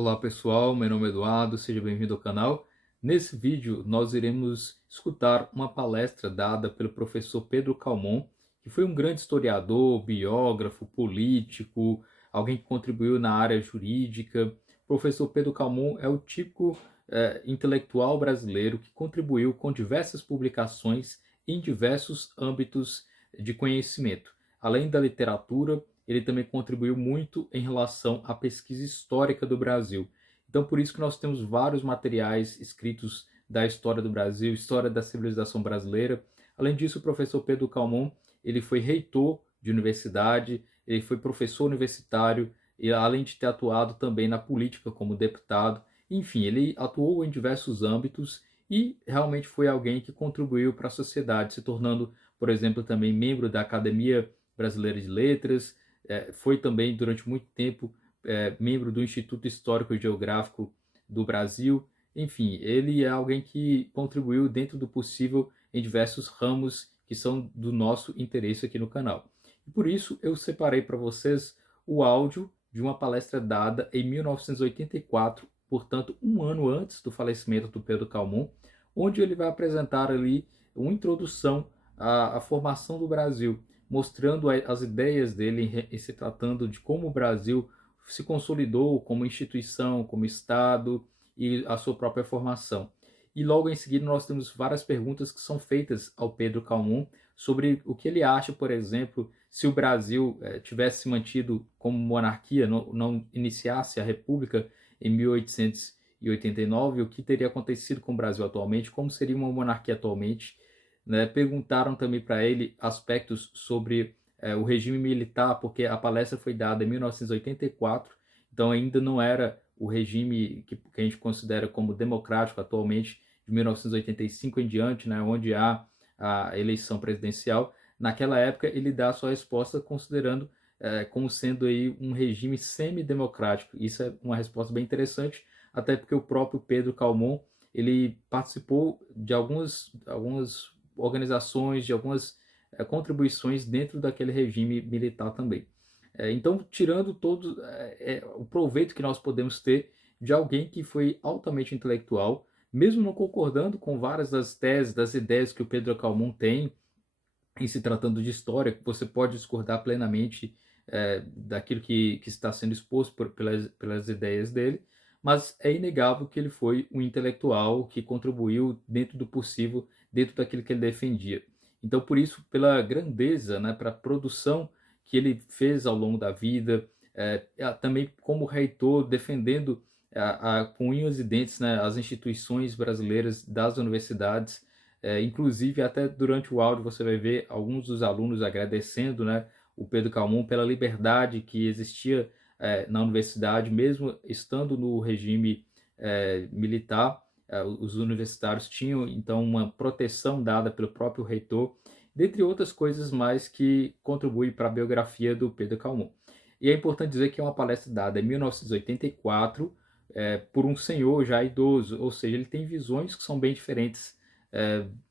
Olá pessoal, meu nome é Eduardo, seja bem-vindo ao canal. Nesse vídeo nós iremos escutar uma palestra dada pelo professor Pedro Calmon, que foi um grande historiador, biógrafo, político, alguém que contribuiu na área jurídica. O professor Pedro Calmon é o típico intelectual brasileiro que contribuiu com diversas publicações em diversos âmbitos de conhecimento. Além da literatura, ele também contribuiu muito em relação à pesquisa histórica do Brasil. Então, por isso que nós temos vários materiais escritos da história do Brasil, história da civilização brasileira. Além disso, o professor Pedro Calmon, ele foi reitor de universidade, ele foi professor universitário, e além de ter atuado também na política como deputado. Enfim, ele atuou em diversos âmbitos e realmente foi alguém que contribuiu para a sociedade, se tornando, por exemplo, também membro da Academia Brasileira de Letras, foi também durante muito tempo membro do Instituto Histórico e Geográfico do Brasil. Enfim, ele é alguém que contribuiu dentro do possível em diversos ramos que são do nosso interesse aqui no canal. E por isso eu separei para vocês o áudio de uma palestra dada em 1984, portanto um ano antes do falecimento do Pedro Calmon, onde ele vai apresentar ali uma introdução à formação do Brasil, mostrando as ideias dele em se tratando de como o Brasil se consolidou como instituição, como Estado e a sua própria formação. E logo em seguida nós temos várias perguntas que são feitas ao Pedro Calmon sobre o que ele acha, por exemplo, se o Brasil tivesse se mantido como monarquia, não iniciasse a República em 1889, o que teria acontecido com o Brasil atualmente, como seria uma monarquia atualmente, né? Perguntaram também para ele aspectos sobre o regime militar, porque a palestra foi dada em 1984, então ainda não era o regime que a gente considera como democrático atualmente, de 1985 em diante, né, onde há a eleição presidencial. Naquela época ele dá a sua resposta considerando como sendo aí um regime semidemocrático. Isso é uma resposta bem interessante, até porque o próprio Pedro Calmon ele participou de algumas organizações, de algumas contribuições dentro daquele regime militar também. Então, tirando todo o proveito que nós podemos ter de alguém que foi altamente intelectual, mesmo não concordando com várias das teses, das ideias que o Pedro Calmon tem, em se tratando de história, você pode discordar plenamente daquilo que está sendo exposto pelas ideias dele, mas é inegável que ele foi um intelectual que contribuiu dentro do possível, dentro daquilo que ele defendia. Então, por isso, pela grandeza, né, para a produção que ele fez ao longo da vida, também como reitor, defendendo com unhas e dentes, né, as instituições brasileiras das universidades. Inclusive, até durante o áudio você vai ver alguns dos alunos agradecendo, né, o Pedro Calmon pela liberdade que existia na universidade, mesmo estando no regime militar. Os universitários tinham, então, uma proteção dada pelo próprio reitor, dentre outras coisas mais que contribuem para a biografia do Pedro Calmon. E é importante dizer que é uma palestra dada em 1984 por um senhor já idoso, ou seja, ele tem visões que são bem diferentes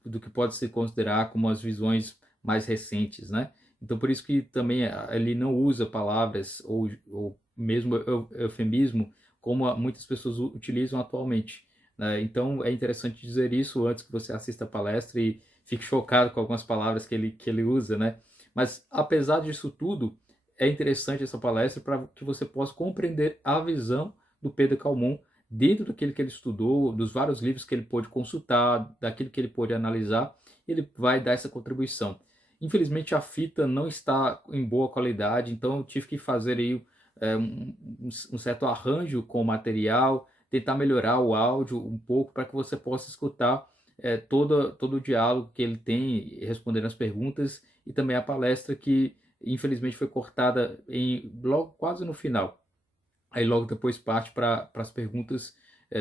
do que pode se considerar como as visões mais recentes, né? Então, por isso que também ele não usa palavras ou mesmo eufemismo como muitas pessoas utilizam atualmente, né? Então, é interessante dizer isso antes que você assista a palestra e fique chocado com algumas palavras que ele usa, né? Mas, apesar disso tudo, é interessante essa palestra para que você possa compreender a visão do Pedro Calmon dentro daquilo que ele estudou, dos vários livros que ele pôde consultar, daquilo que ele pôde analisar, ele vai dar essa contribuição. Infelizmente a fita não está em boa qualidade, então eu tive que fazer aí um certo arranjo com o material, tentar melhorar o áudio um pouco para que você possa escutar todo o diálogo que ele tem respondendo as perguntas e também a palestra que infelizmente foi cortada logo quase no final. Aí logo depois parte para as perguntas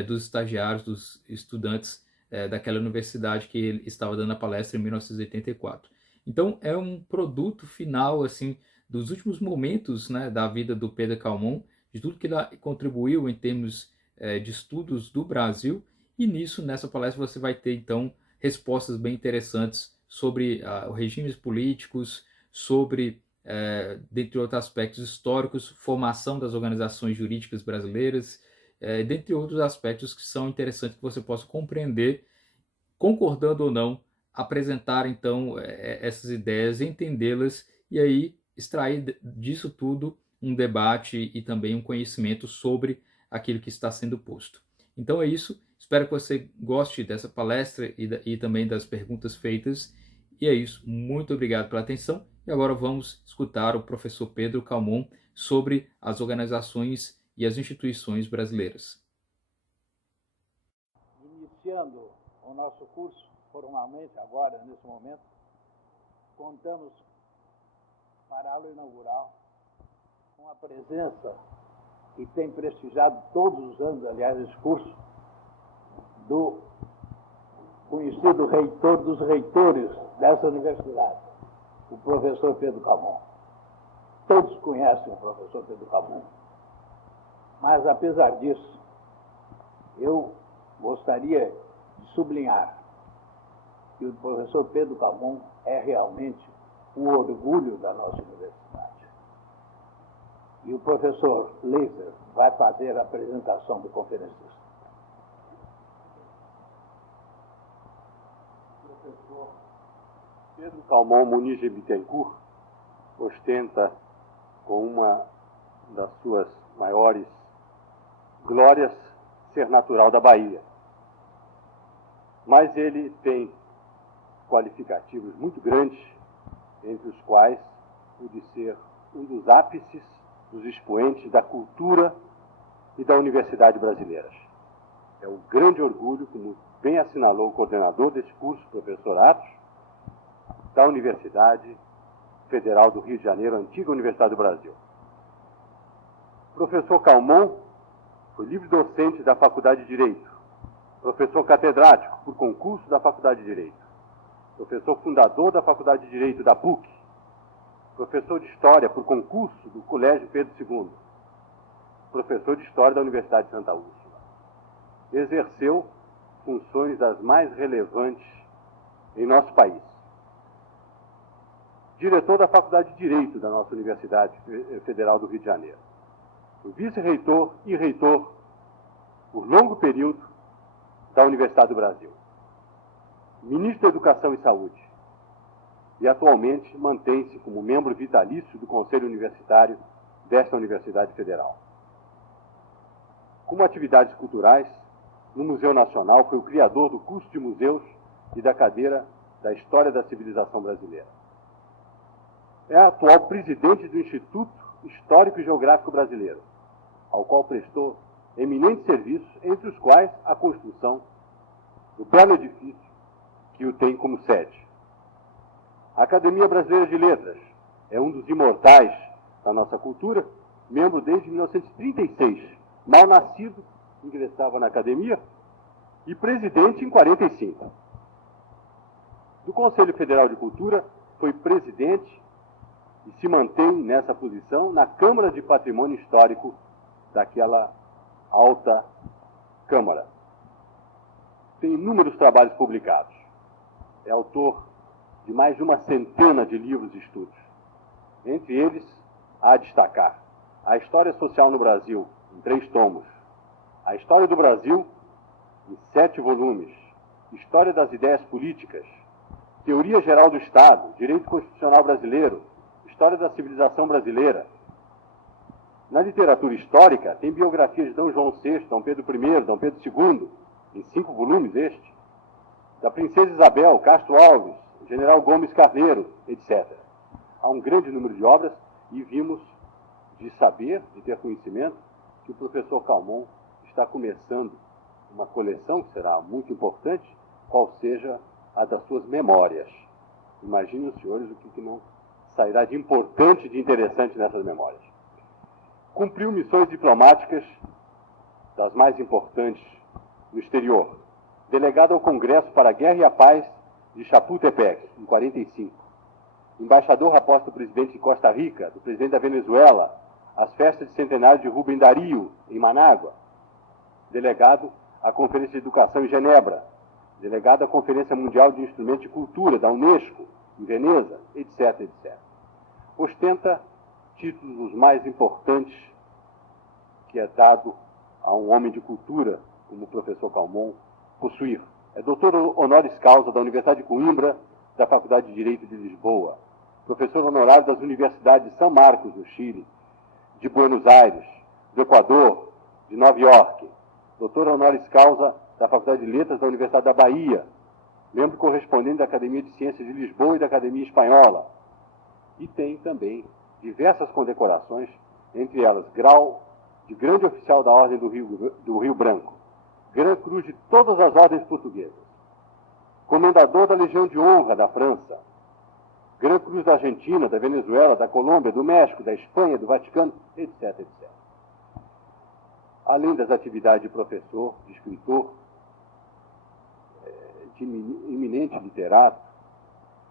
dos estagiários, dos estudantes daquela universidade que ele estava dando a palestra em 1984. Então é um produto final assim dos últimos momentos, né, da vida do Pedro Calmon, de tudo que ele contribuiu em termos de estudos do Brasil, e nessa palestra você vai ter então respostas bem interessantes sobre os regimes políticos, sobre dentre outros aspectos históricos, formação das organizações jurídicas brasileiras dentre outros aspectos que são interessantes que você possa compreender, concordando ou não, apresentar então essas ideias, entendê-las e aí extrair disso tudo um debate e também um conhecimento sobre aquilo que está sendo posto. Então é isso, espero que você goste dessa palestra e também das perguntas feitas. E é isso, muito obrigado pela atenção. E agora vamos escutar o professor Pedro Calmon sobre as organizações e as instituições brasileiras. Iniciando o nosso curso, formalmente agora, nesse momento, contamos para a aula inaugural com a presença, que tem prestigiado todos os anos, aliás, esse curso, do conhecido reitor dos reitores dessa universidade, o professor Pedro Calmon. Todos conhecem o professor Pedro Calmon. Mas, apesar disso, eu gostaria de sublinhar que o professor Pedro Calmon é realmente o orgulho da nossa universidade. E o professor Leiser vai fazer a apresentação do conferencista. Professor Pedro Calmon Muniz de Bittencourt ostenta com uma das suas maiores glórias ser natural da Bahia. Mas ele tem qualificativos muito grandes, entre os quais o de ser um dos ápices dos expoentes da cultura e da universidade brasileiras. É um grande orgulho, como bem assinalou o coordenador desse curso, professor Atos, da Universidade Federal do Rio de Janeiro, antiga Universidade do Brasil. O professor Calmon foi livre-docente da Faculdade de Direito, professor catedrático por concurso da Faculdade de Direito, professor fundador da Faculdade de Direito da PUC, professor de História por concurso do Colégio Pedro II, professor de História da Universidade de Santa Úrsula. Exerceu funções das mais relevantes em nosso país. Diretor da Faculdade de Direito da nossa Universidade Federal do Rio de Janeiro. Foi vice-reitor e reitor, por longo período, da Universidade do Brasil. Ministro da Educação e Saúde. E atualmente mantém-se como membro vitalício do Conselho Universitário desta Universidade Federal. Como atividades culturais, no Museu Nacional foi o criador do curso de museus e da cadeira da História da Civilização Brasileira. É atual presidente do Instituto Histórico e Geográfico Brasileiro, ao qual prestou eminentes serviços, entre os quais a construção do belo edifício que o tem como sede. A Academia Brasileira de Letras é um dos imortais da nossa cultura, membro desde 1936, mal nascido, ingressava na academia, e presidente em 45. Do Conselho Federal de Cultura, foi presidente e se mantém nessa posição na Câmara de Patrimônio Histórico daquela alta Câmara. Tem inúmeros trabalhos publicados. É autor de mais de uma centena de livros e estudos. Entre eles, há a destacar a História Social no Brasil, em 3 tomos, a História do Brasil, em 7 volumes, História das Ideias Políticas, Teoria Geral do Estado, Direito Constitucional Brasileiro, História da Civilização Brasileira. Na literatura histórica, tem biografias de Dom João VI, Dom Pedro I, Dom Pedro II, em 5 volumes este, da Princesa Isabel, Castro Alves, General Gomes Carneiro, etc. Há um grande número de obras e vimos de saber, de ter conhecimento, que o professor Calmon está começando uma coleção, que será muito importante, qual seja a das suas memórias. Imaginem os senhores o que não sairá de importante e de interessante nessas memórias. Cumpriu missões diplomáticas das mais importantes no exterior. Delegado ao Congresso para a Guerra e a Paz de Chapultepec, em 45. Embaixador após do presidente de Costa Rica, do presidente da Venezuela, às festas de centenário de Rubem Dario, em Manágua. Delegado à Conferência de Educação em Genebra. Delegado à Conferência Mundial de Instrumentos de Cultura, da Unesco, em Veneza, etc., etc. Ostenta títulos os mais importantes que é dado a um homem de cultura como o professor Calmon possuir. É doutor honoris causa da Universidade de Coimbra, da Faculdade de Direito de Lisboa, professor honorário das universidades de São Marcos, no Chile, de Buenos Aires, do Equador, de Nova York, doutor honoris causa da Faculdade de Letras da Universidade da Bahia, membro correspondente da Academia de Ciências de Lisboa e da Academia Espanhola. E tem também diversas condecorações, entre elas grau de grande oficial da Ordem do Rio Branco, Gran Cruz de todas as ordens portuguesas, comendador da Legião de Honra da França, Gran Cruz da Argentina, da Venezuela, da Colômbia, do México, da Espanha, do Vaticano, etc, etc. Além das atividades de professor, de escritor, de eminente literato,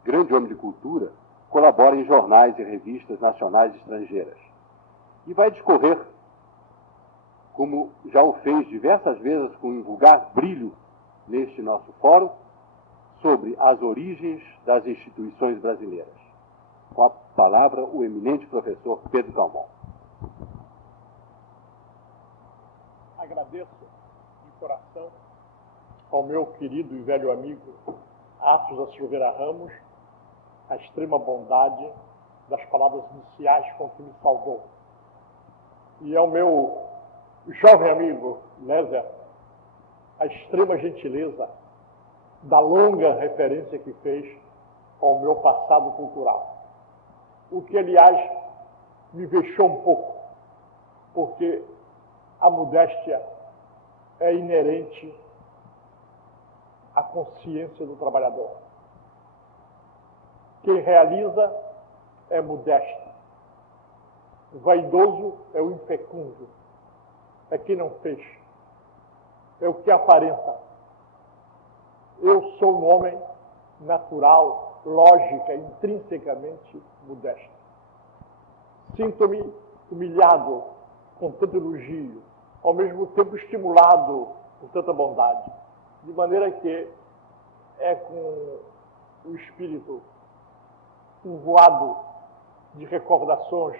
grande homem de cultura, colabora em jornais e revistas nacionais e estrangeiras. E vai discorrer, como já o fez diversas vezes com um vulgar brilho neste nosso fórum, sobre as origens das instituições brasileiras. Com a palavra, o eminente professor Pedro Calmon. Agradeço de coração ao meu querido e velho amigo Atos da Silveira Ramos a extrema bondade das palavras iniciais com que me saudou. E ao meu jovem amigo Nézer a extrema gentileza da longa referência que fez ao meu passado cultural. O que, aliás, me vexou um pouco, porque a modéstia é inerente à consciência do trabalhador. Quem realiza é modesto. O vaidoso é o infecundo. É quem não fez. É o que aparenta. Eu sou um homem natural, lógica, intrinsecamente modesto. Sinto-me humilhado com tanto elogio, ao mesmo tempo estimulado por tanta bondade, de maneira que é com o espírito voado de recordações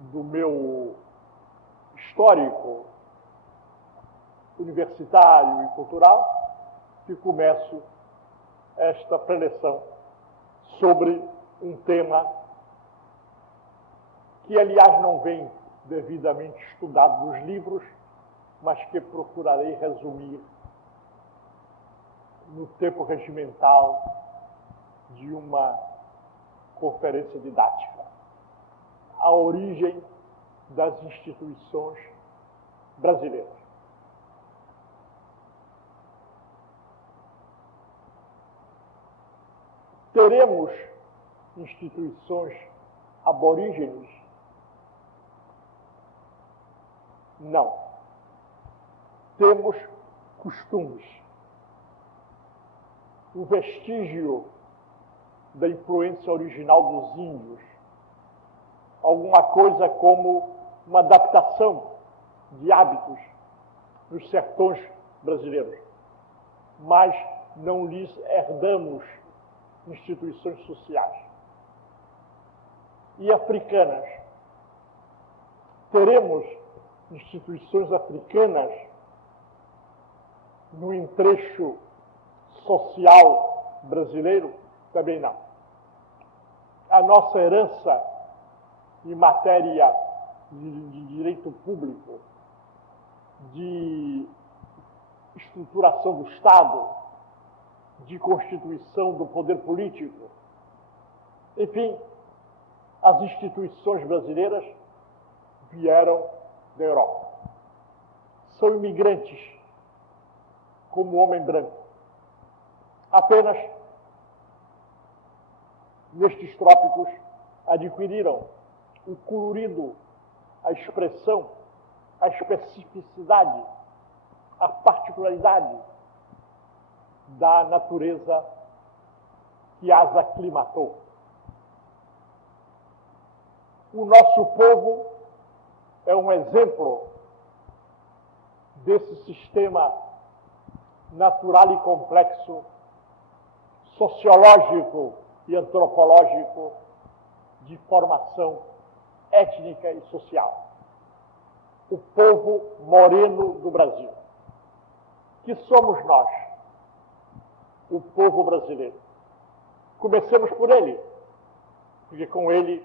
do meu histórico universitário e cultural que começo esta preleção sobre um tema que, aliás, não vem devidamente estudado nos livros, mas que procurarei resumir no tempo regimental de uma conferência didática. A origem das instituições brasileiras. Teremos instituições aborígenes? Não. Temos costumes. O vestígio da influência original dos índios. Alguma coisa como uma adaptação de hábitos nos sertões brasileiros. Mas não lhes herdamos instituições sociais. E africanas? Teremos instituições africanas no entrecho social brasileiro? Também não. A nossa herança em matéria de direito público, de estruturação do Estado, de constituição do poder político, enfim, as instituições brasileiras vieram da Europa. São imigrantes, como o homem branco. Apenas nestes trópicos adquiriram o colorido, a expressão, a especificidade, a particularidade da natureza que as aclimatou. O nosso povo é um exemplo desse sistema natural e complexo, sociológico e antropológico de formação étnica e social. o povo moreno do Brasil. Que somos nós, o povo brasileiro. Comecemos por ele, porque com ele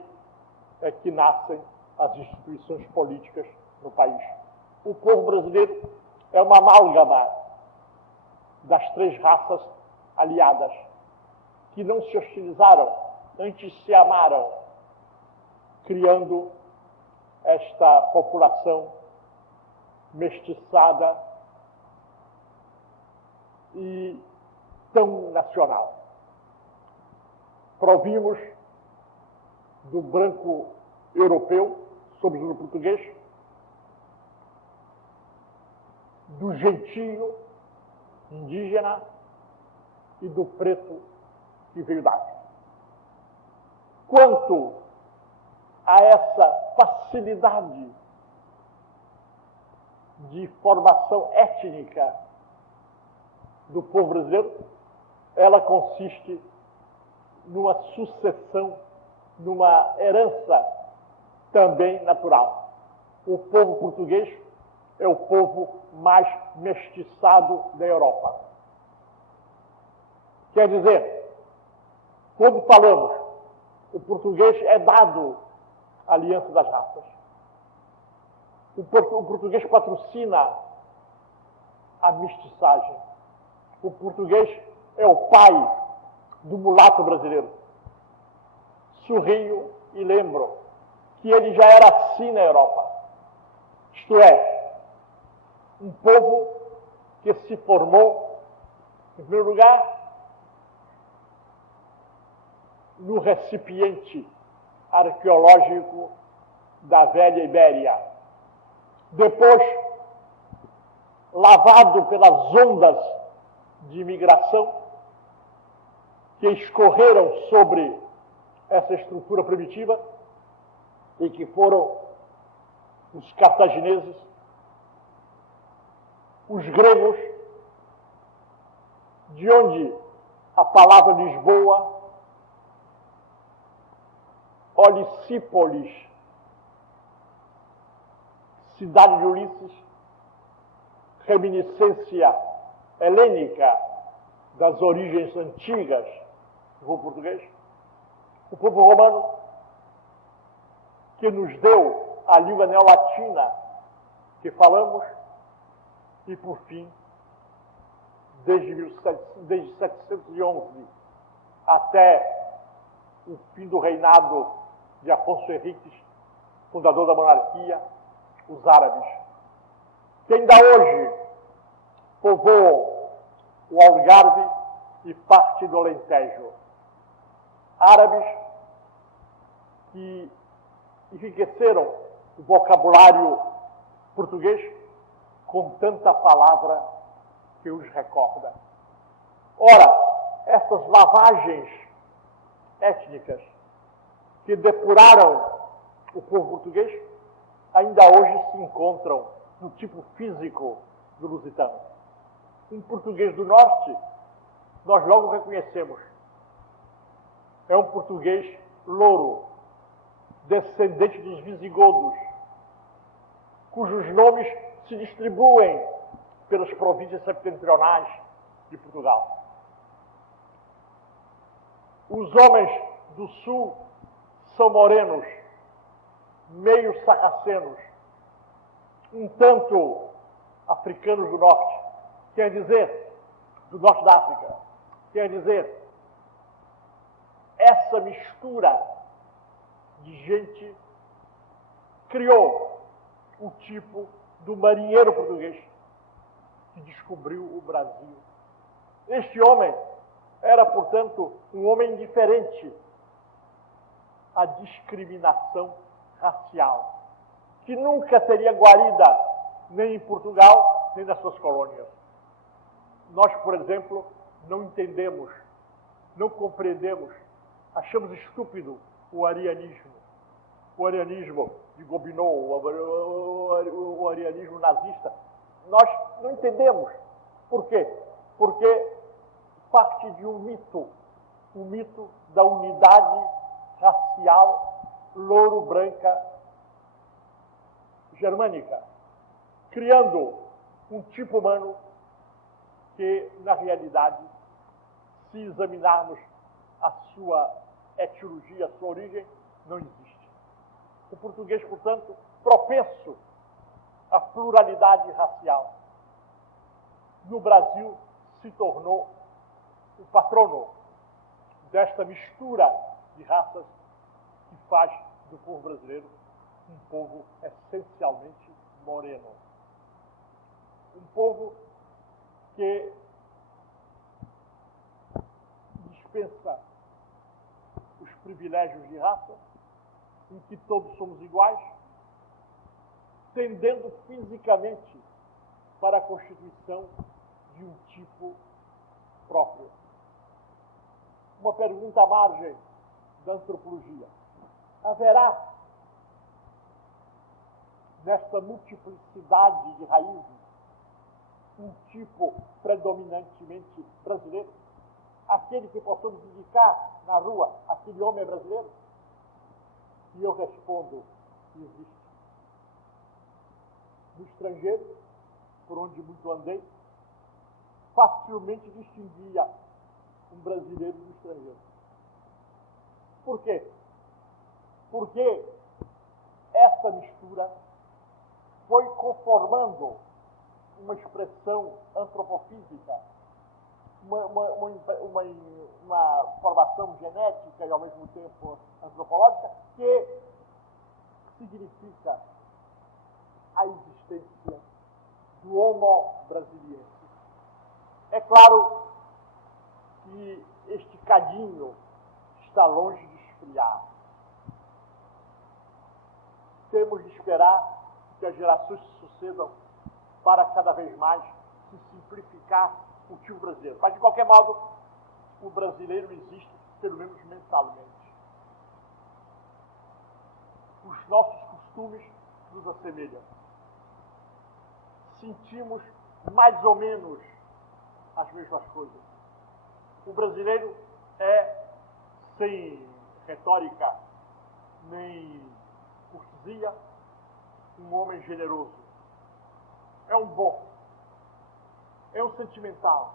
é que nascem as instituições políticas no país. O povo brasileiro é uma amálgama das três raças aliadas, que não se hostilizaram, antes se amaram, criando esta população mestiçada e tão nacional. Provimos do branco europeu, sobretudo português, do gentio indígena e do preto que veio da África. Quanto a essa facilidade de formação étnica do povo brasileiro, ela consiste numa sucessão, numa herança também natural. O povo português é o povo mais mestiçado da Europa. Quer dizer, quando falamos, o português é dado à aliança das raças. O português patrocina a mestiçagem. O português é o pai do mulato brasileiro. Sorrio e lembro que ele já era assim na Europa. Isto é, um povo que se formou, em primeiro lugar, no recipiente arqueológico da velha Ibéria. Depois, lavado pelas ondas de imigração que escorreram sobre essa estrutura primitiva e que foram os cartagineses, os gregos, de onde a palavra Lisboa, Olicípolis, cidade de Ulisses, reminiscência helênica das origens antigas do povo português, o povo romano, que nos deu a língua neolatina que falamos, e por fim, desde 711 até o fim do reinado de Afonso Henriques, fundador da monarquia, os árabes, que ainda hoje povoam o Algarve e parte do Alentejo. Árabes que enriqueceram o vocabulário português com tanta palavra que os recorda. Ora, essas lavagens étnicas que depuraram o povo português ainda hoje se encontram no tipo físico do lusitano. Um português do norte, nós logo reconhecemos. É um português louro, descendente dos visigodos, cujos nomes se distribuem pelas províncias septentrionais de Portugal. Os homens do sul são morenos, meio sarracenos, um tanto africanos do norte, quer dizer, do norte da África, quer dizer, essa mistura de gente criou o tipo do marinheiro português que descobriu o Brasil. Este homem era, portanto, um homem indiferente à discriminação racial, que nunca teria guarida nem em Portugal, nem nas suas colônias. Nós, por exemplo, não entendemos, não compreendemos, achamos estúpido o arianismo de Gobineau, o arianismo nazista. Nós não entendemos. Por quê? Porque parte de um mito da unidade racial louro-branca germânica. criando um tipo humano que, na realidade, se examinarmos a sua etiologia, a sua origem, não existe. O português, portanto, propenso à pluralidade racial, no Brasil se tornou o patrono desta mistura de raças que faz do povo brasileiro um povo essencialmente moreno. Um povo que dispensa os privilégios de raça, em que todos somos iguais, tendendo fisicamente para a constituição de um tipo próprio. Uma pergunta à margem da antropologia. Haverá, nesta multiplicidade de raízes, um tipo predominantemente brasileiro? Aquele que possamos indicar na rua, aquele homem é brasileiro? E eu respondo, existe. No estrangeiro, por onde muito andei, facilmente distinguia um brasileiro do estrangeiro. Por quê? Porque essa mistura foi conformando uma expressão antropofísica, uma formação genética e, ao mesmo tempo, antropológica, que significa a existência do homo brasiliense. É claro que este cadinho está longe de esfriar. Temos de esperar que as gerações se sucedam para cada vez mais se simplificar o tio brasileiro. Mas, de qualquer modo, o brasileiro existe, pelo menos mentalmente. Os nossos costumes nos assemelham. Sentimos mais ou menos as mesmas coisas. O brasileiro é, sem retórica nem cortesia, um homem generoso. É um bom. É um sentimental.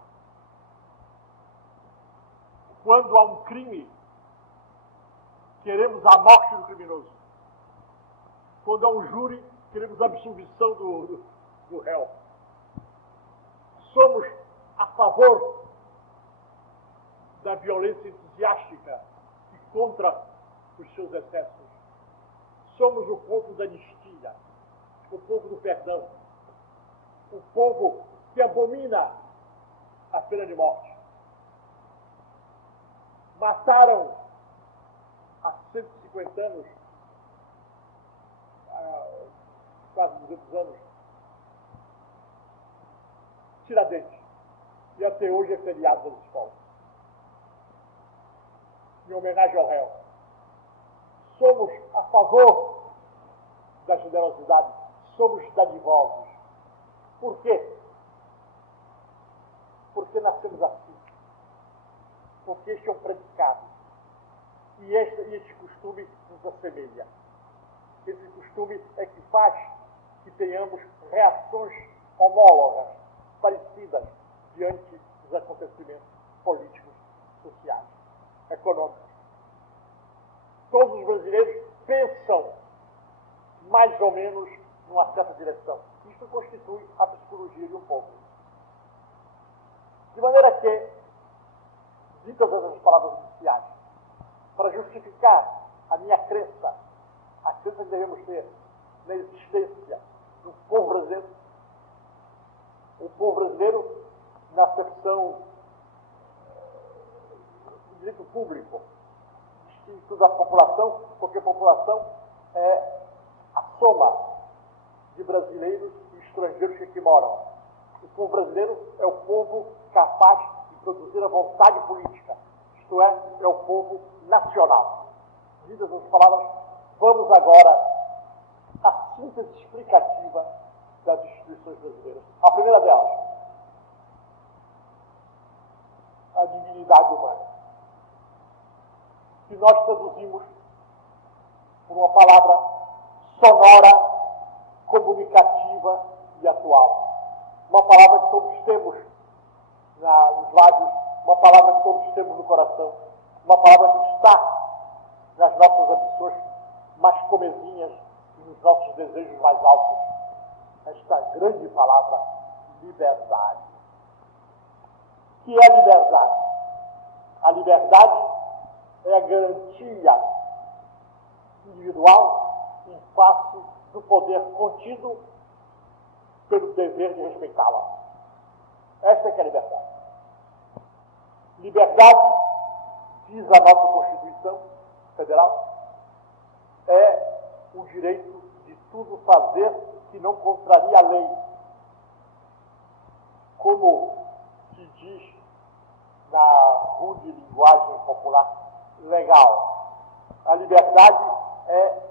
Quando há um crime, queremos a morte do criminoso. Quando há um júri, queremos a absolvição do réu. Somos a favor da violência entusiástica e contra os seus excessos. Somos o povo da anistia, o povo do perdão, o povo que abomina a pena de morte. Mataram há 150 anos, quase 200 anos, Tiradentes. E até hoje é feriado nas escolas, em homenagem ao réu. Somos a favor da generosidade, somos dadivosos. Por quê? Porque nascemos assim. Porque este é um predicado. E este costume nos assemelha. Esse costume é que faz que tenhamos reações homólogas, parecidas, diante dos acontecimentos políticos, sociais, econômicos. Todos os brasileiros pensam mais ou menos numa certa direção. Isto constitui a psicologia de um povo. De maneira que, ditas essas palavras iniciais, para justificar a minha crença, a crença que devemos ter na existência do povo brasileiro, o povo brasileiro, na acepção do direito público, distinto da população, porque a população é a soma de brasileiros e estrangeiros que aqui moram. O povo brasileiro é o povo capaz de produzir a vontade política, isto é o povo nacional. Ditas as palavras, vamos agora à síntese explicativa das instituições brasileiras. A primeira delas, a dignidade humana, que nós traduzimos por uma palavra sonora, comunicativa e intelectual, uma palavra que todos temos nos lábios, uma palavra que todos temos no coração, uma palavra que está nas nossas ambições mais comezinhas e nos nossos desejos mais altos. Esta grande palavra, liberdade. O que é liberdade? A liberdade é a garantia individual em face do poder contido pelo dever de respeitá-la. Esta é que é a liberdade. Liberdade, diz a nossa Constituição Federal, é o direito de tudo fazer que não contraria a lei. Como se diz na rude linguagem popular, legal. A liberdade é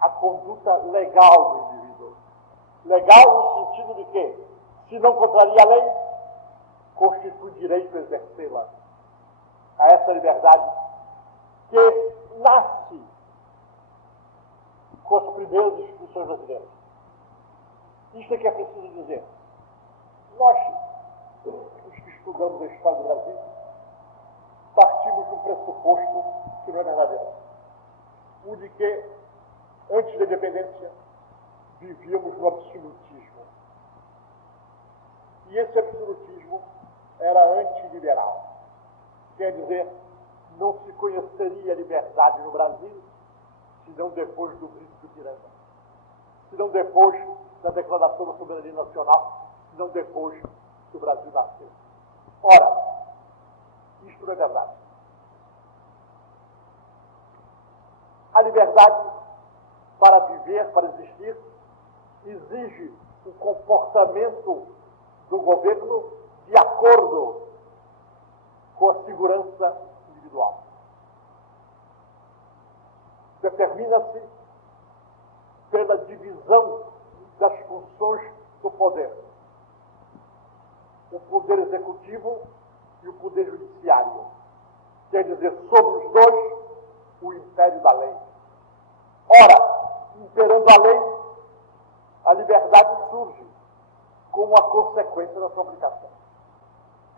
a conduta legal do indivíduo. Legal no sentido de que, se não contraria a lei, constitui direito exercê-la. A essa liberdade que nasce com as primeiras instituições brasileiras. Isto é que é preciso dizer. Nós, os que estudamos a história do Brasil, partimos de um pressuposto que não é verdadeiro. O de que, antes da independência, vivíamos no absolutismo. E esse absolutismo era antiliberal. Quer dizer, não se conheceria liberdade no Brasil senão depois do grito do Ipiranga, senão depois da Declaração da Soberania Nacional, senão depois que o Brasil nasceu. Ora, isto não é verdade. A liberdade, para viver, para existir, exige o comportamento do governo de acordo com a segurança individual. Determina-se pela divisão das funções do poder. O poder executivo e o poder judiciário. Quer dizer, sobre os dois, o império da lei. Ora, imperando a lei, a liberdade surge como a consequência da sua aplicação.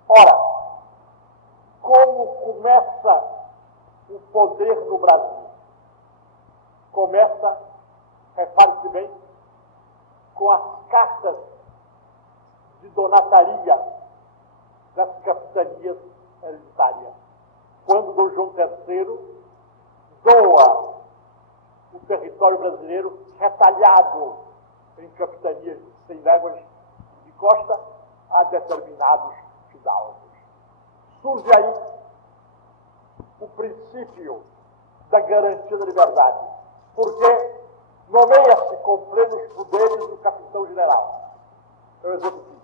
Ora, como começa o poder no Brasil? Começa, repare-se bem, com as cartas de donataria das capitanias hereditárias. Quando Dom João III doa o território brasileiro retalhado em capitanias de 100 léguas de costa a determinados fidalgos. Surge aí o princípio da garantia da liberdade, porque nomeia-se com plenos poderes do capitão-general, é o executivo.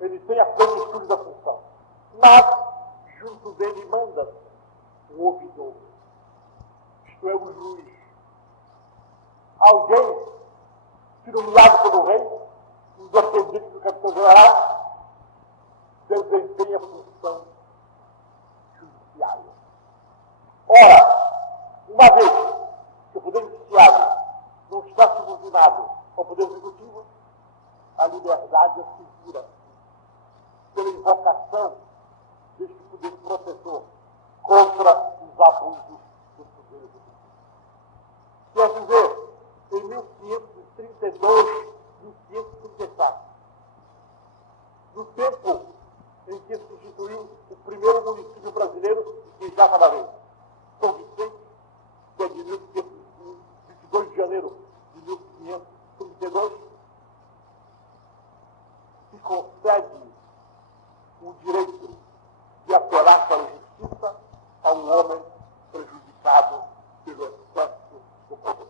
Ele tem a plenitude da função, mas junto dele manda o ouvidor, isto é, o juiz. Alguém que, nomeado pelo rei, independente do capitão-general, desempenha a função judiciária. Ora, uma vez que o poder judiciário não está subordinado ao poder executivo, a liberdade assegura pela invocação deste poder protetor contra os abusos do poder executivo. Quer dizer, em 1532, 1534, no tempo em que se instituiu o primeiro município brasileiro em Jacareí, São Vicente, que é de 22 de janeiro de 1532, se concede o direito de apelar para a justiça a um homem prejudicado pelo excesso do poder.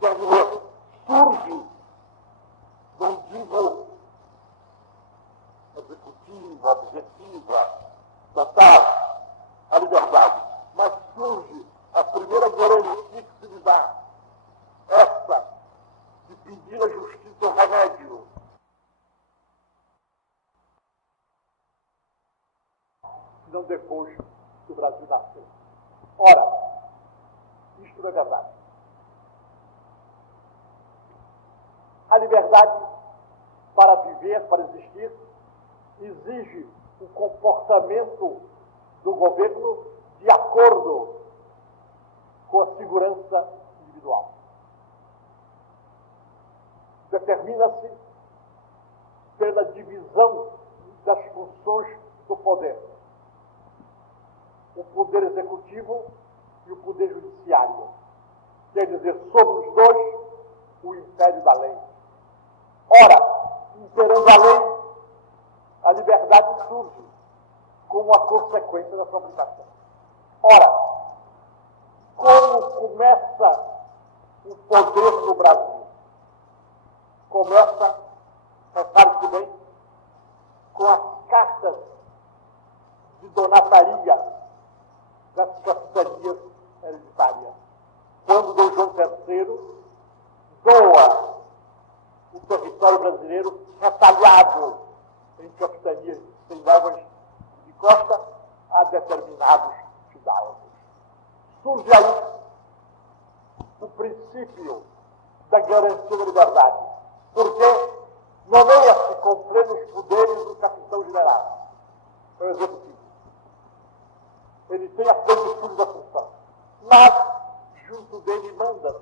Quer dizer, surge, não digo executiva, objetiva, total, a liberdade, mas surge a primeira garantia que se lhe dá, essa de pedir à justiça o remédio. Não depois que o Brasil nasceu. Ora, isto não é verdade. liberdade para viver, para existir, exige o comportamento do governo de acordo com a segurança individual. Determina-se pela divisão das funções do poder. O poder executivo e o poder judiciário. Quer dizer, sobre os dois, o império da lei. Ora, imperando a lei, a liberdade surge como a consequência da sua aplicação. Ora, como começa o poder no Brasil? Começa, repare-se bem, com as cartas de donataria das capitanias hereditárias. Quando Dom João III doa o território brasileiro retalhado em capitanias sem léguas de costa a determinados fidalgos. Surge aí o princípio da garantia da liberdade, porque nomeia-se com plenos poderes do capitão-general, o executivo. Ele tem a plenitude da função, mas junto dele manda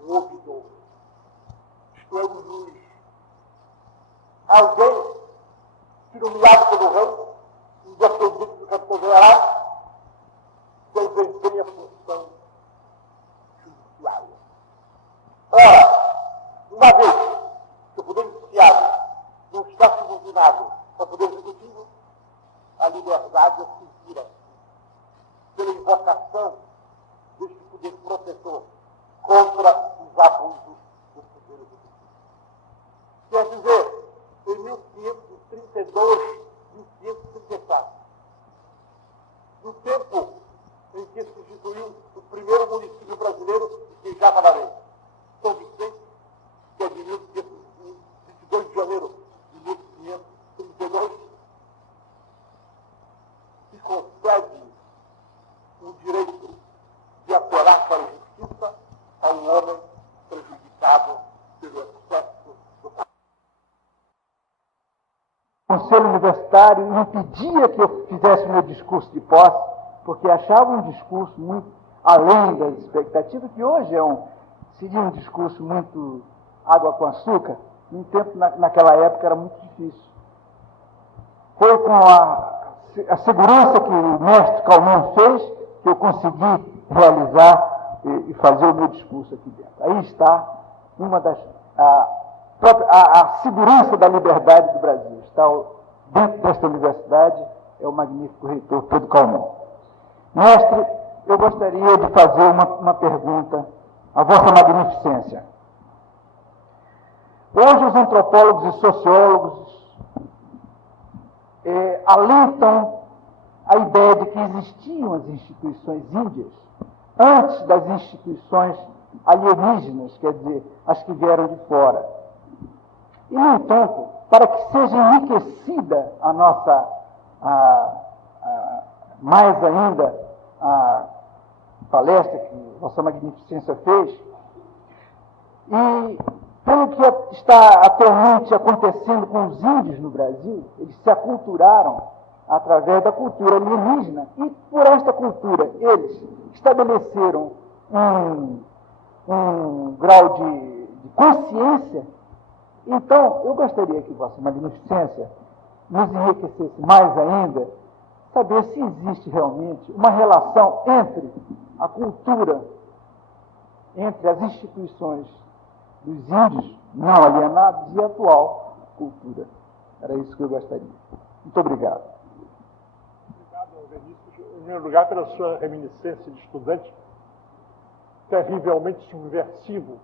o ouvidor, isto é, o juiz. Alguém que, nomeado pelo rei, independente do capitão-general, desempenha a função judiciária. Ora, uma vez que o poder judiciário não está subordinado ao poder executivo, a liberdade é segura pela invocação deste poder protetor contra os abusos do poder executivo. Quer dizer, em 1532, 1534, no tempo em que se instituiu o primeiro município brasileiro que já falarei, São Vicente, que é de 22 de janeiro de 1532, se concede o direito de apelar para a justiça ao homem prejudicado pelo excesso do poder. O Conselho Universitário impedia que eu fizesse o meu discurso de posse, porque achava um discurso muito além das expectativas, que hoje seria um discurso muito água com açúcar. No tempo, naquela época, era muito difícil. Foi com a segurança que o mestre Calmon fez que eu consegui realizar e fazer o meu discurso aqui dentro. Aí está uma das... A segurança da liberdade do Brasil. Está dentro desta universidade, é o magnífico reitor Pedro Calmon. Mestre, eu gostaria de fazer uma pergunta à Vossa Magnificência. Hoje os antropólogos e sociólogos alentam a ideia de que existiam as instituições índias antes das instituições alienígenas, quer dizer, as que vieram de fora. E, no entanto, para que seja enriquecida a nossa, mais ainda, a palestra que Vossa Magnificência fez, e pelo que está atualmente acontecendo com os índios no Brasil, eles se aculturaram através da cultura alienígena, e por esta cultura eles estabeleceram um grau de consciência. Então, eu gostaria que Vossa Magnificência nos enriquecesse mais ainda, saber se existe realmente uma relação entre a cultura, entre as instituições dos índios não alienados e a atual cultura. Era isso que eu gostaria. Muito obrigado. Obrigado, Vinícius. Em primeiro lugar, pela sua reminiscência de estudante, terrivelmente subversivo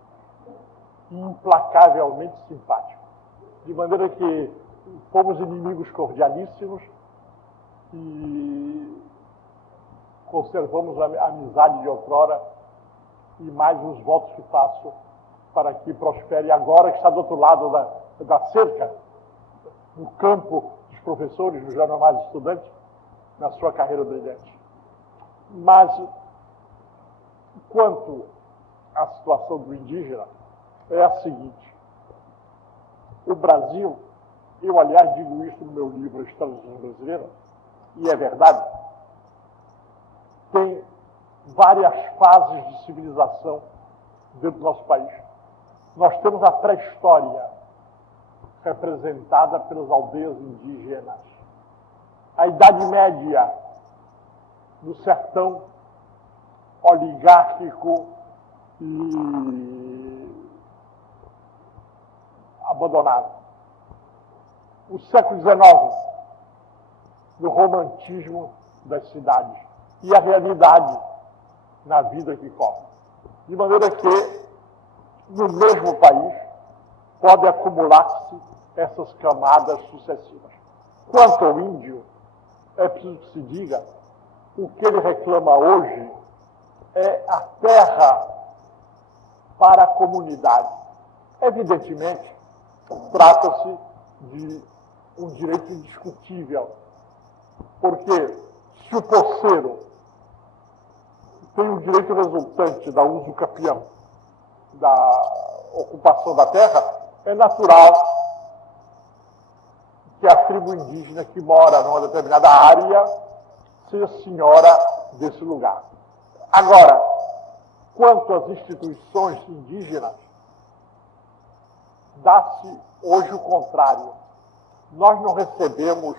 e implacavelmente simpático. De maneira que fomos inimigos cordialíssimos e conservamos a amizade de outrora, e mais os votos que faço para que prospere agora que está do outro lado da cerca, no campo dos professores, dos normais estudantes, na sua carreira brilhante. Mas, quanto à situação do indígena, é a seguinte: O Brasil, eu aliás digo isso no meu livro A História dos Brasileiros, e é verdade, tem várias fases de civilização dentro do nosso país. Nós temos a pré-história, representada pelas aldeias indígenas. A Idade Média, no sertão oligárquico e abandonado. O século XIX, no romantismo das cidades e a realidade na vida que corre. De maneira que, no mesmo país, podem acumular-se essas camadas sucessivas. Quanto ao índio, é preciso que se diga, o que ele reclama hoje é a terra para a comunidade. Evidentemente, trata-se de um direito indiscutível, porque se o poceiro tem um direito resultante da uso capião, da ocupação da terra, é natural que a tribo indígena que mora numa determinada área seja senhora desse lugar. Agora, quanto às instituições indígenas, dá-se hoje o contrário. Nós não recebemos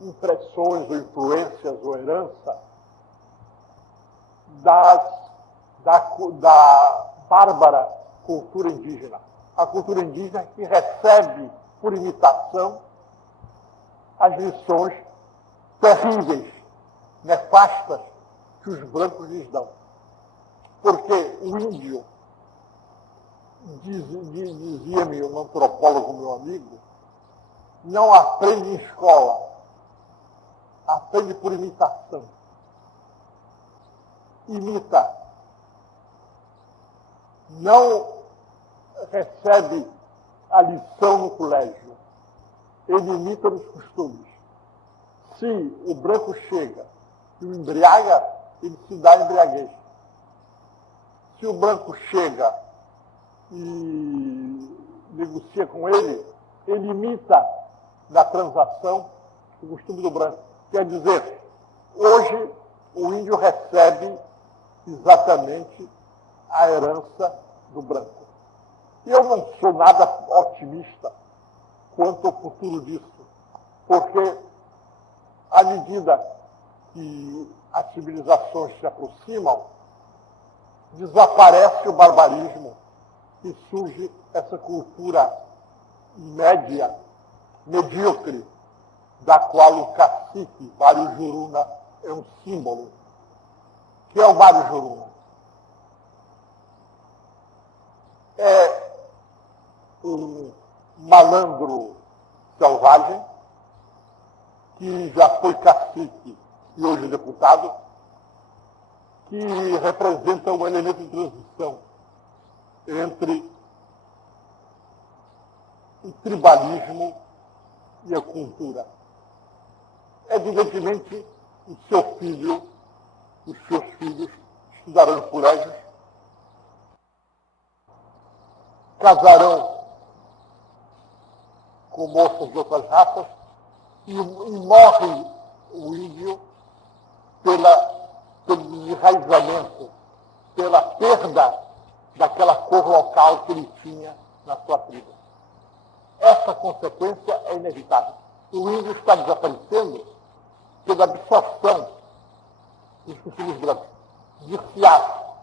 impressões ou influências ou herança da bárbara cultura indígena. A cultura indígena que recebe por imitação as lições terríveis, nefastas, que os brancos lhes dão. Porque o índio, dizia-me um antropólogo, meu amigo, não aprende em escola, aprende por imitação. Imita. Não recebe a lição no colégio. Ele imita nos costumes. Se o branco chega e o embriaga, ele se dá embriaguez. Se o branco chega e negocia com ele, ele imita na transação o costume do branco. Quer dizer, hoje o índio recebe exatamente a herança do branco. E eu não sou nada otimista quanto ao futuro disso, porque à medida que as civilizações se aproximam, desaparece o barbarismo e surge essa cultura média, medíocre, da qual o cacique Mário Juruna é um símbolo. Que é o Mário Juruna? É um malandro selvagem que já foi cacique e hoje deputado, que representa um elemento de transição entre o tribalismo e a cultura. Evidentemente, o seu filho, os seus filhos estudarão em colégios, casarão com moças de outras raças e morre o índio pelo desenraizamento, pela perda daquela cor local que ele tinha na sua tribo. Essa consequência é inevitável. O índio está desaparecendo pela absorção dos costumes brancos. Viciar.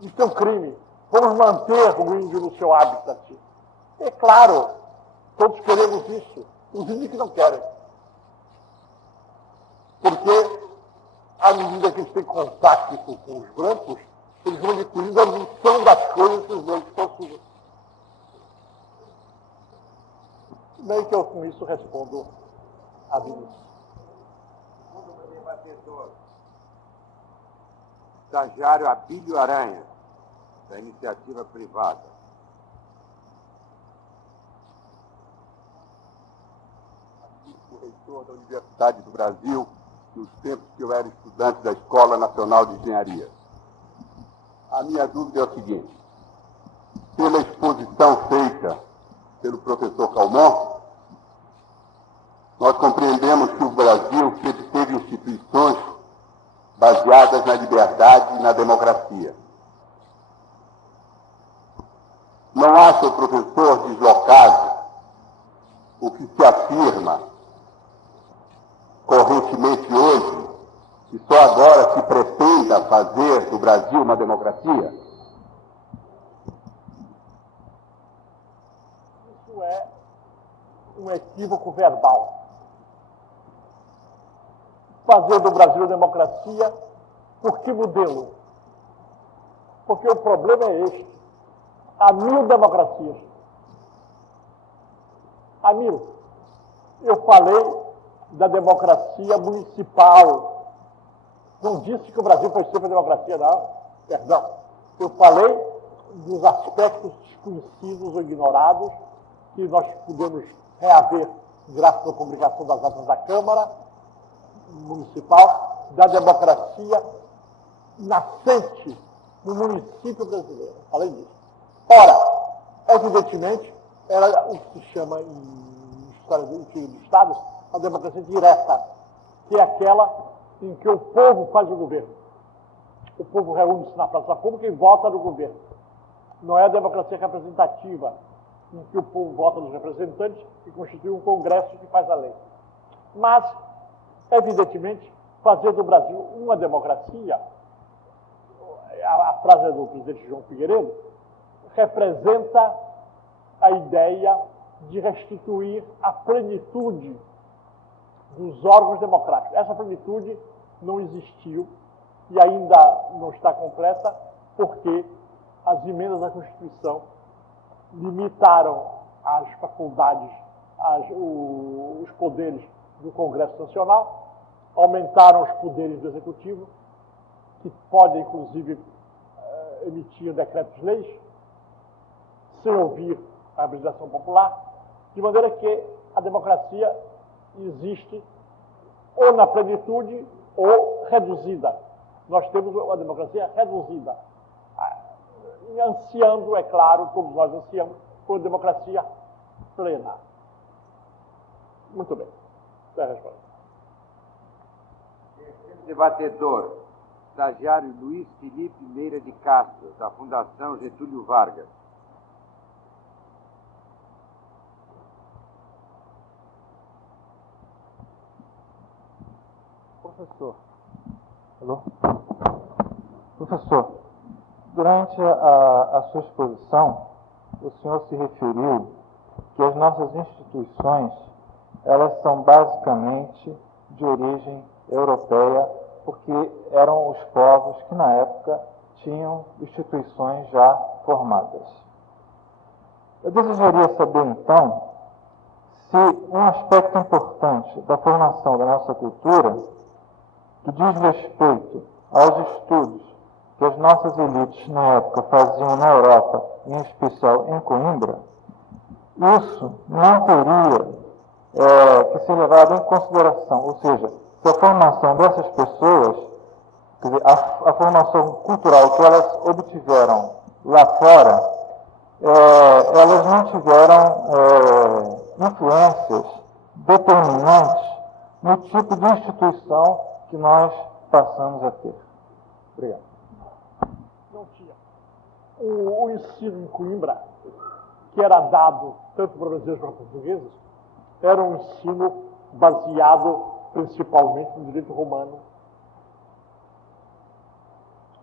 Isso é um crime. Vamos manter o índio no seu habitat. É claro, todos queremos isso. Os índios que não querem. Porque, à medida que eles têm contato com os brancos, eles vão adquirindo a noção das coisas que os brancos possuem. Bem que eu com isso respondo a Vinícius. Estagiário Abílio Aranha, da iniciativa privada. O reitor da Universidade do Brasil, nos tempos que eu era estudante da Escola Nacional de Engenharia. A minha dúvida é o seguinte: pela exposição feita pelo pelo professor Calmon, nós compreendemos que o Brasil sempre teve instituições baseadas na liberdade e na democracia. Não acha o professor deslocado o que se afirma correntemente hoje, que só agora se pretenda fazer do Brasil uma democracia? Isso é um equívoco verbal. Fazer do Brasil democracia, por que modelo? Porque o problema é este. Há 1000 democracias. Há 1000. Eu falei da democracia municipal. Não disse que o Brasil foi sempre democracia, não. Perdão. Eu falei dos aspectos desconhecidos ou ignorados que nós podemos reaver graças à publicação das atas da Câmara Municipal, da democracia nascente no município brasileiro. Falei disso. Ora, evidentemente, era o que se chama em história do Estado a democracia direta, que é aquela em que o povo faz o governo. O povo reúne-se na praça pública e vota no governo. Não é a democracia representativa, em que o povo vota nos representantes e constitui um congresso que faz a lei. Mas, evidentemente, fazer do Brasil uma democracia, a frase do presidente João Figueiredo, representa a ideia de restituir a plenitude dos órgãos democráticos. Essa plenitude não existiu e ainda não está completa porque as emendas à Constituição limitaram as faculdades, os poderes do Congresso Nacional, aumentaram os poderes do Executivo, que podem, inclusive, emitir decretos-leis, sem ouvir a representação popular, de maneira que a democracia existe ou na plenitude ou reduzida. Nós temos uma democracia reduzida. Ansiando, é claro, todos nós ansiamos, por uma democracia plena. Muito bem. Essa é a resposta. Debatedor, estagiário Luiz Felipe Meira de Castro, da Fundação Getúlio Vargas. Professor. Alô? Professor, durante a sua exposição, o senhor se referiu que as nossas instituições, elas são basicamente de origem europeia, porque eram os povos que, na época, tinham instituições já formadas. Eu desejaria saber, então, se um aspecto importante da formação da nossa cultura, que diz respeito aos estudos que as nossas elites, na época, faziam na Europa, em especial em Coimbra, isso não teria que ser levado em consideração, ou seja, que a formação dessas pessoas, quer dizer, a formação cultural que elas obtiveram lá fora, elas não tiveram influências determinantes no tipo de instituição que nós passamos a ter. Obrigado. Não tinha. O ensino em Coimbra, que era dado tanto para brasileiros quanto para portugueses, era um ensino baseado principalmente no direito romano,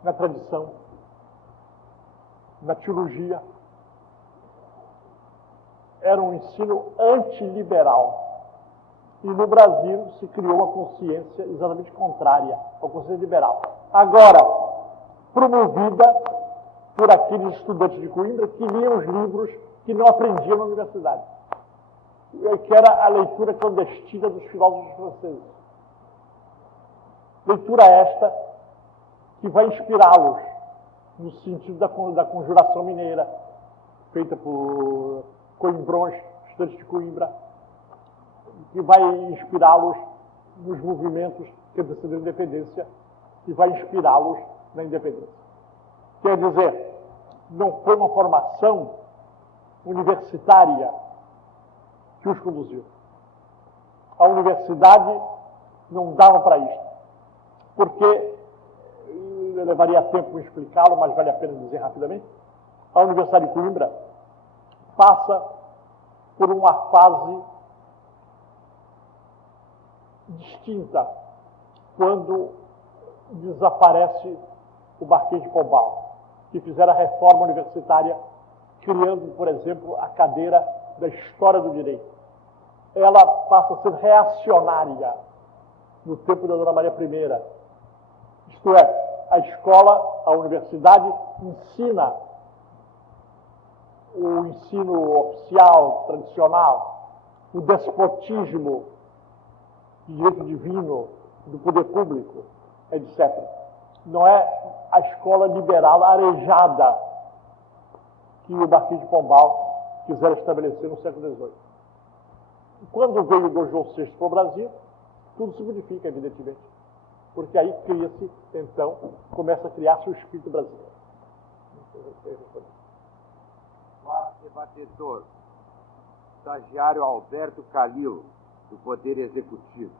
na tradição, na teologia. Era um ensino antiliberal. E no Brasil se criou uma consciência exatamente contrária à consciência liberal. Agora, promovida por aqueles estudantes de Coimbra que liam os livros que não aprendiam na universidade. Que era a leitura clandestina dos filósofos franceses. Leitura esta que vai inspirá-los no sentido da conjuração mineira, feita por coimbrões, estudantes de Coimbra, que vai inspirá-los nos movimentos que antecederam a independência, que vai inspirá-los na independência. Quer dizer, não foi uma formação universitária que os conduziu. A universidade não dava para isto, porque, levaria tempo para explicá-lo, mas vale a pena dizer rapidamente, a Universidade de Coimbra passa por uma fase distinta quando desaparece o Marquês de Pombal, que fizeram a reforma universitária, criando, por exemplo, a cadeira da História do Direito. Ela passa a ser reacionária no tempo da Dona Maria I. Isto é, a escola, a universidade, ensina o ensino oficial, tradicional, o despotismo, o direito divino, do poder público, etc. Não é a escola liberal arejada que o Marquês de Pombal quiser estabelecer no século XVIII. Quando veio o Dom João VI para o Brasil, tudo se modifica, evidentemente, porque aí cria-se, então, começa a criar-se o espírito brasileiro. Quarto debatedor, estagiário Alberto Calil, do Poder Executivo.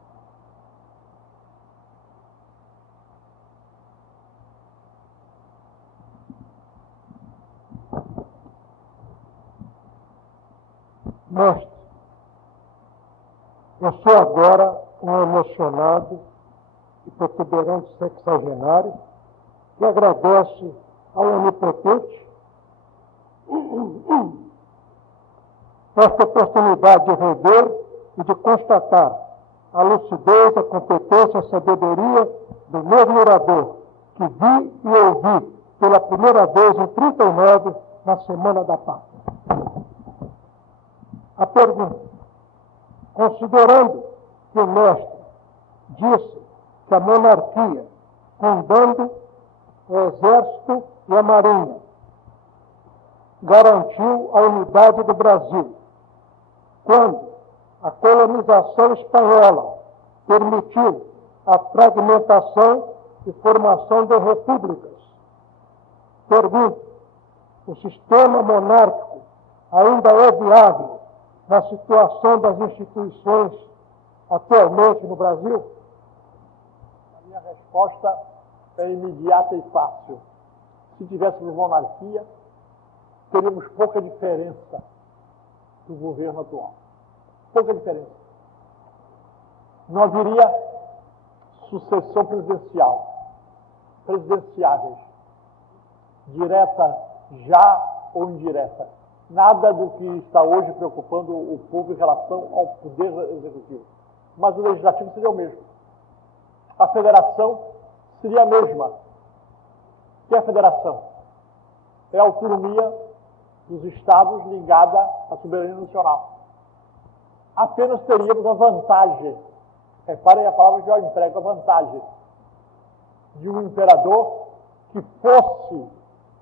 Mestre, eu sou agora um emocionado e protuberante sexagenário que agradece ao Onipotente esta oportunidade de rever e de constatar a lucidez, a competência, a sabedoria do mesmo orador que vi e ouvi pela primeira vez em 39, na Semana da Pátria. A pergunta: considerando que o mestre disse que a monarquia, fundando o Exército e a Marinha, garantiu a unidade do Brasil, quando a colonização espanhola permitiu a fragmentação e formação de repúblicas, pergunto: o sistema monárquico ainda é viável na situação das instituições atualmente no Brasil? A minha resposta é imediata e fácil. Se tivéssemos monarquia, teríamos pouca diferença do governo atual. Pouca diferença. Não haveria sucessão presidencial, presidenciáveis, direta já ou indireta. Nada do que está hoje preocupando o povo em relação ao poder executivo. Mas o legislativo seria o mesmo. A federação seria a mesma. O que é a federação? É a autonomia dos estados ligada à soberania nacional. Apenas teríamos a vantagem, reparem a palavra que eu emprego, a vantagem de um imperador que fosse,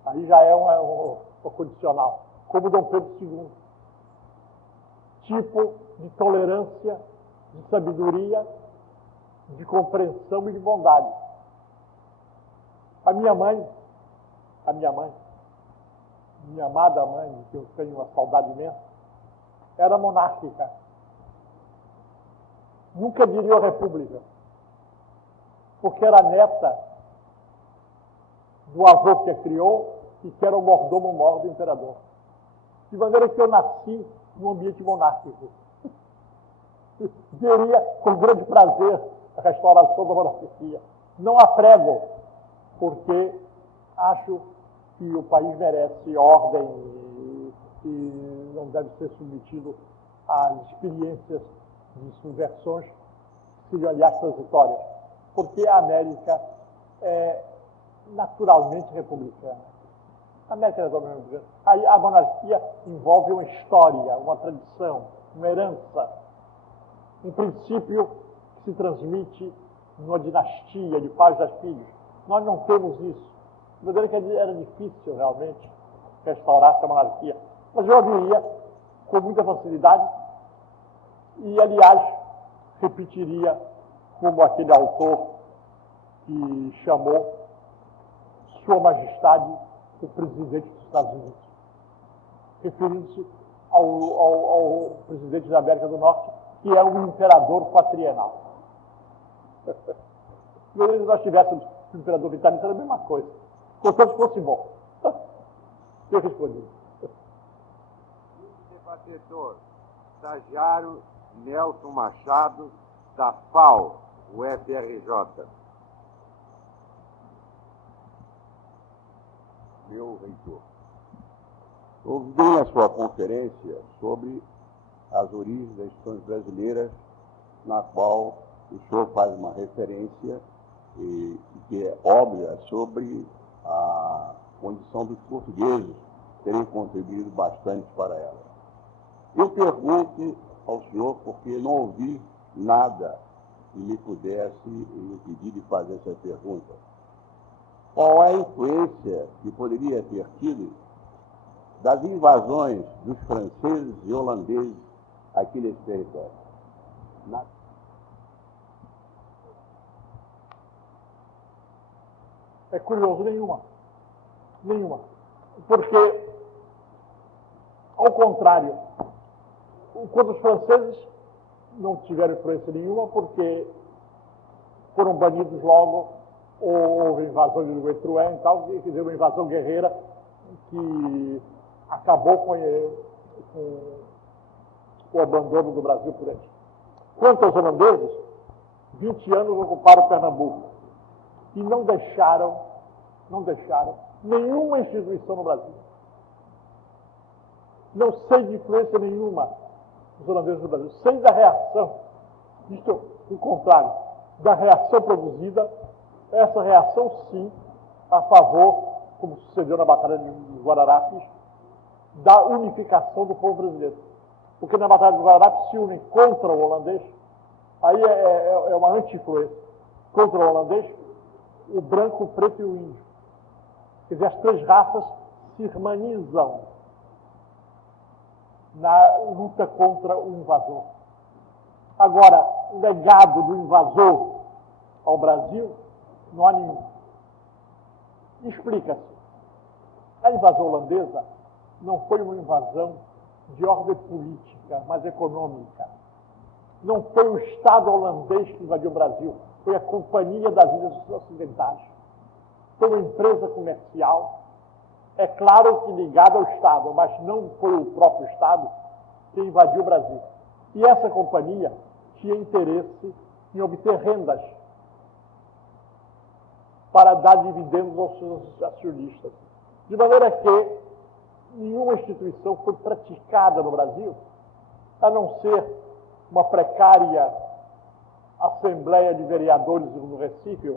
aí já é um condicional, como Dom Pedro II, tipo de tolerância, de sabedoria, de compreensão e de bondade. A minha amada mãe, que eu tenho uma saudade imensa, era monárquica. Nunca diria a república, porque era neta do avô que a criou e que era o mordomo-mor do imperador. De maneira que eu nasci num ambiente monárquico. Veria com grande prazer a restauração da monarquia. Não a prego, porque acho que o país merece ordem e não deve ser submetido a experiências de subversões que seriam, aliás, transitórias. Porque a América é naturalmente republicana. A América é naturalmente republicana. Aí a monarquia envolve uma história, uma tradição, uma herança, um princípio que se transmite numa dinastia de pais a filhos. Nós não temos isso. De maneira que era difícil, realmente, restaurar essa monarquia. Mas eu haveria, com muita facilidade, e, aliás, repetiria como aquele autor que chamou Sua Majestade o Presidente dos Estados Unidos, referindo-se ao presidente da América do Norte, que é um imperador quatrienal. Se nós tivéssemos um imperador vitalício, era a mesma coisa. Contanto que fosse bom. Eu respondi. Debatedor, estagiário Nelson Machado, da FAO, UFRJ. Meu reitor, ouvi bem a sua conferência sobre as origens das instituições brasileiras, na qual o senhor faz uma referência que é óbvia sobre a condição dos portugueses terem contribuído bastante para ela. Eu pergunto ao senhor, porque não ouvi nada que me pudesse me impedir de fazer essa pergunta. Qual é a influência que poderia ter tido das invasões dos franceses e holandeses aqui nesse território? É curioso, nenhuma. Nenhuma. Porque, ao contrário, quando os franceses não tiveram influência nenhuma, porque foram banidos logo, ou houve invasão de Louis-Trouin e tal, quer dizer, uma invasão guerreira que acabou com o abandono do Brasil por eles. Quanto aos holandeses, 20 anos ocuparam Pernambuco e não deixaram nenhuma instituição no Brasil. Não sei de influência nenhuma dos holandeses no Brasil. Sei da reação, isto, o contrário, da reação produzida, essa reação, sim, a favor, como sucedeu na Batalha de Guararapes, da unificação do povo brasileiro. Porque na Batalha de Guararapes se unem contra o holandês, aí é uma anti-influência, contra o holandês, o branco, o preto e o índio. Quer dizer, as três raças se irmanizam na luta contra o invasor. Agora, o legado do invasor ao Brasil, não há nenhum. Explica-se. A invasão holandesa não foi uma invasão de ordem política, mas econômica. Não foi o Estado holandês que invadiu o Brasil, foi a Companhia das Ilhas Ocidentais. Foi uma empresa comercial, é claro que ligada ao Estado, mas não foi o próprio Estado que invadiu o Brasil. E essa companhia tinha interesse em obter rendas para dar dividendos aos seus acionistas. De maneira que nenhuma instituição foi praticada no Brasil, a não ser uma precária Assembleia de Vereadores no Recife, que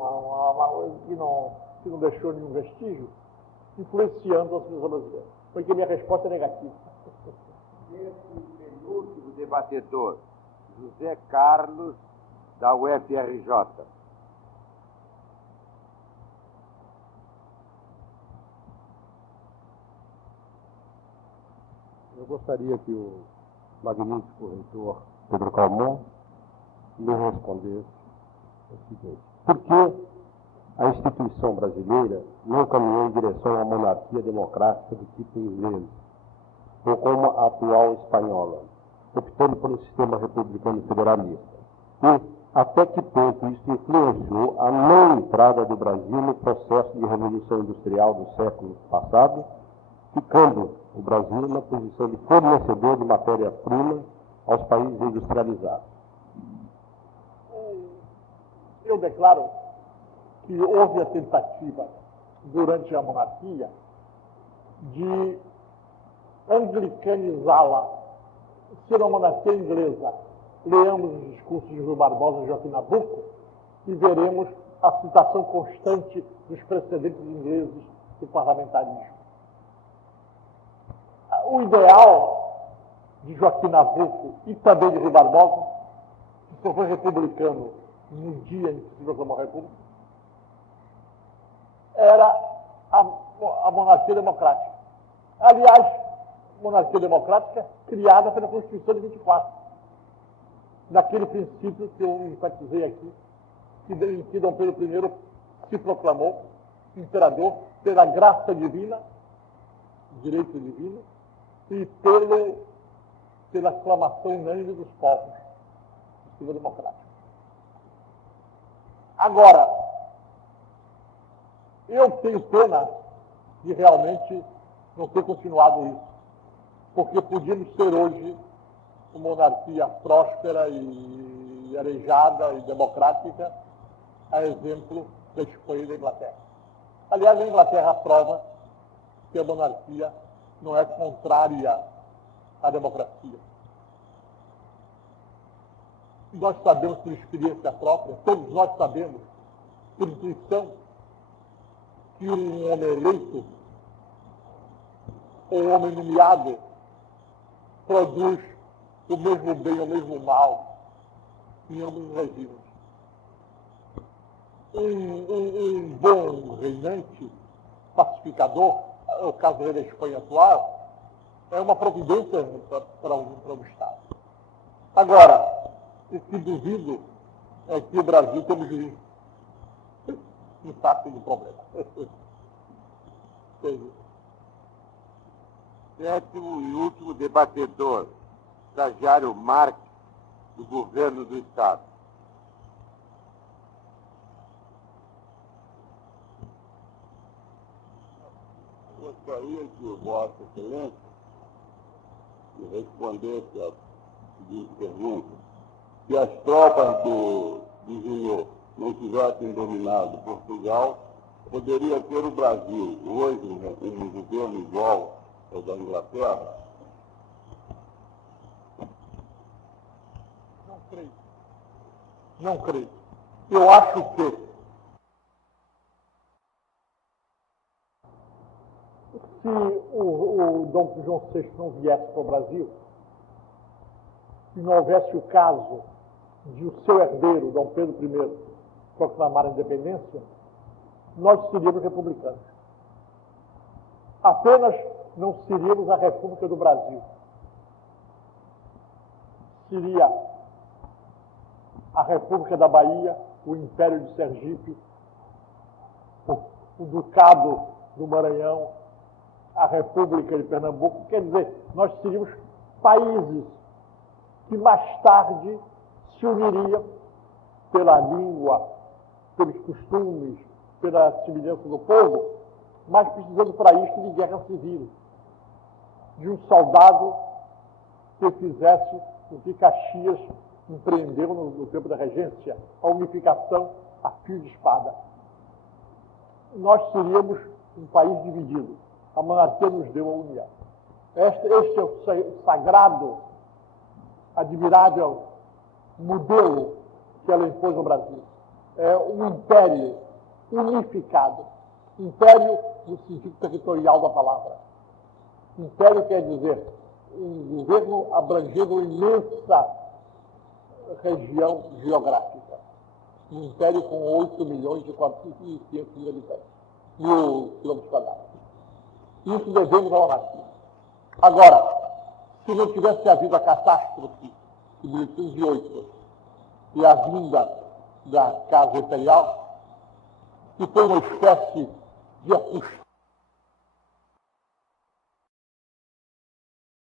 não deixou nenhum vestígio, influenciando a sociedade brasileira. Porque minha resposta é negativa. Esse penúltimo debatedor, José Carlos, da UFRJ. Eu gostaria que o magnífico reitor Pedro Calmon me respondesse o seguinte: por que a instituição brasileira não caminhou em direção a uma monarquia democrática do tipo inglês, ou como a atual espanhola, optando por um sistema republicano federalista? E até que ponto isso influenciou a não entrada do Brasil no processo de revolução industrial do século passado, ficando o Brasil na posição de fornecedor de matéria-prima aos países industrializados? Eu declaro que houve a tentativa, durante a monarquia, de anglicanizá-la, ser uma monarquia inglesa. Leamos os discursos de Rui Barbosa e Joaquim Nabuco e veremos a citação constante dos precedentes ingleses do parlamentarismo. O ideal de Joaquim Nabuco e também de Rui Barbosa, que só foi republicano no dia em que se proclamou a República, era a monarquia democrática. Aliás, monarquia democrática criada pela Constituição de 24, naquele princípio que eu enfatizei aqui, que Dom Pedro I se proclamou imperador pela graça divina, direito divino, e pela aclamação unânime dos povos do sistema democrático. Agora, eu tenho pena de realmente não ter continuado isso, porque podíamos ter hoje uma monarquia próspera e arejada e democrática, a exemplo da Espanha e da Inglaterra. Aliás, a Inglaterra prova que a monarquia não é contrária à democracia. Nós sabemos por experiência própria, todos nós sabemos, por intuição, que um homem eleito ou um homem nomeado produz o mesmo bem ou o mesmo mal em ambos os regimes. Um bom reinante, pacificador, o caso da Espanha atual, é uma providência para um Estado. Agora, o que duvido é que o Brasil temos impacto do problema. Sétimo e último debatedor, estagiário Marques, do Governo do Estado. Gostaria que Vossa Excelência me respondesse a seguinte pergunta: se as tropas do Junot não tivessem dominado Portugal, poderia ter o Brasil hoje um governo igual ao da Inglaterra? Não creio. Não creio. Eu acho que se o Dom João VI não viesse para o Brasil, e não houvesse o caso de o seu herdeiro, Dom Pedro I, proclamar a independência, nós seríamos republicanos. Apenas não seríamos a República do Brasil. Seria a República da Bahia, o Império de Sergipe, o Ducado do Maranhão, a República de Pernambuco. Quer dizer, nós seríamos países que mais tarde se uniriam pela língua, pelos costumes, pela semelhança do povo, mas precisando para isso de guerra civil, de um soldado que fizesse o que Caxias empreendeu no tempo da regência, a unificação a fio de espada. Nós seríamos um país dividido. A monarquia nos deu a união. Este é o sagrado, admirável modelo que ela impôs no Brasil. É um império unificado. Império no sentido territorial da palavra. Império quer dizer um governo abrangendo uma imensa região geográfica. Um império com 8 milhões e 400 mil habitantes, mil quilômetros quadrados. Isso devemos à monarquia. Agora, se não tivesse havido a catástrofe de 1808 e a vinda da Casa Imperial, que foi uma espécie de